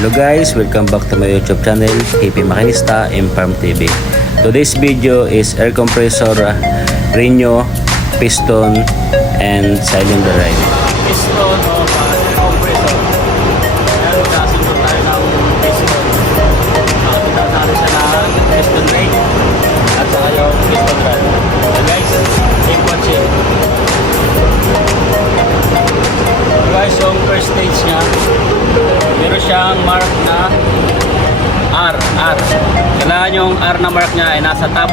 Hello guys, welcome back to my YouTube channel, Happy Makinista and Farm TV. Today's video is air compressor, renew, piston, and cylinder line. Piston o air compressor. Ayan, magkasunod tayo ng piston. Nakapitan natin siya ng piston line at saka yung piston rod. So guys, keep watching. So guys, yung first stage niya, meron siyang mark na R. Kailangan yung R na mark niya ay nasa top.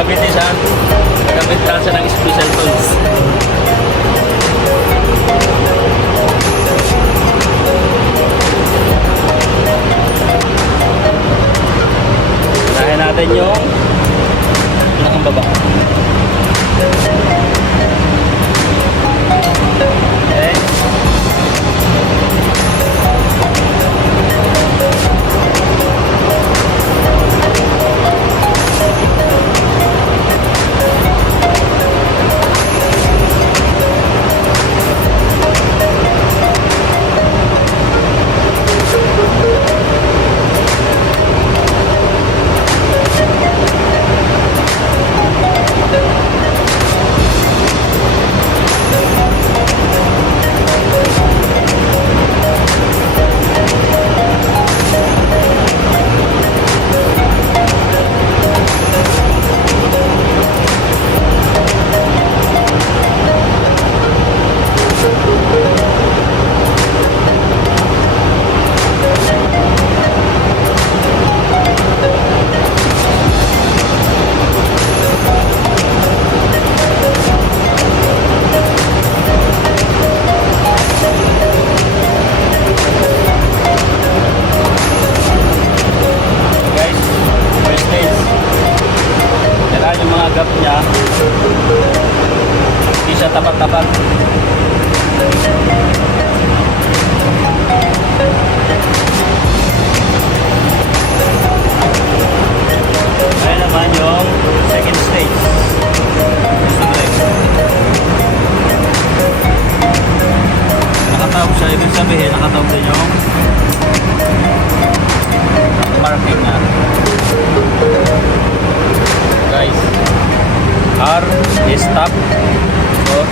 Gagamit lang siya ng special tools. Unahin natin yung nakambaba. Okay. Gap niya hindi siya tapat-tapat. Ayan naman yung second stage. Nakatawag siya, ibig sabihin nakatawag din yung marking niya. Guys, R is top. So,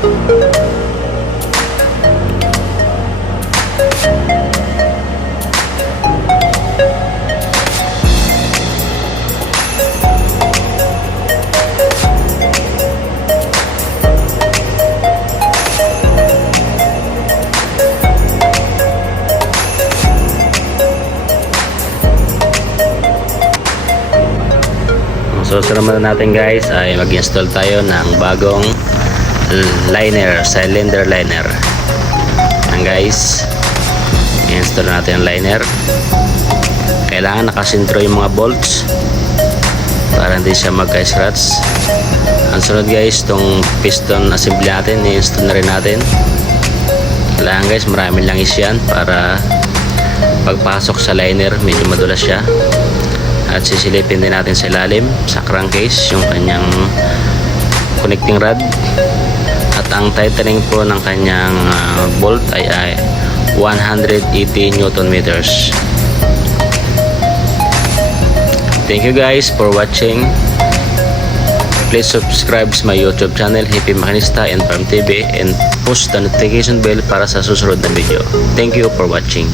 So sunod natin guys ay mag-install tayo ng bagong liner, cylinder liner. Yan guys, i-install natin ang liner. Kailangan nakasintro yung mga bolts para hindi siya magka-scratch. Ang sunod guys, itong piston assembly natin, i-install na rin natin. Kailangan guys, maraming langis yan para pagpasok sa liner medyo madulas siya. At sisilipin din natin sa ilalim sa crankcase yung kanyang connecting rod. At ang tightening po ng kanyang bolt ay 180 Newton meters. Thank you guys for watching. Please subscribe sa my YouTube channel Happy Makinista and Farm TV and push the notification bell para sa susunod na video. Thank you for watching.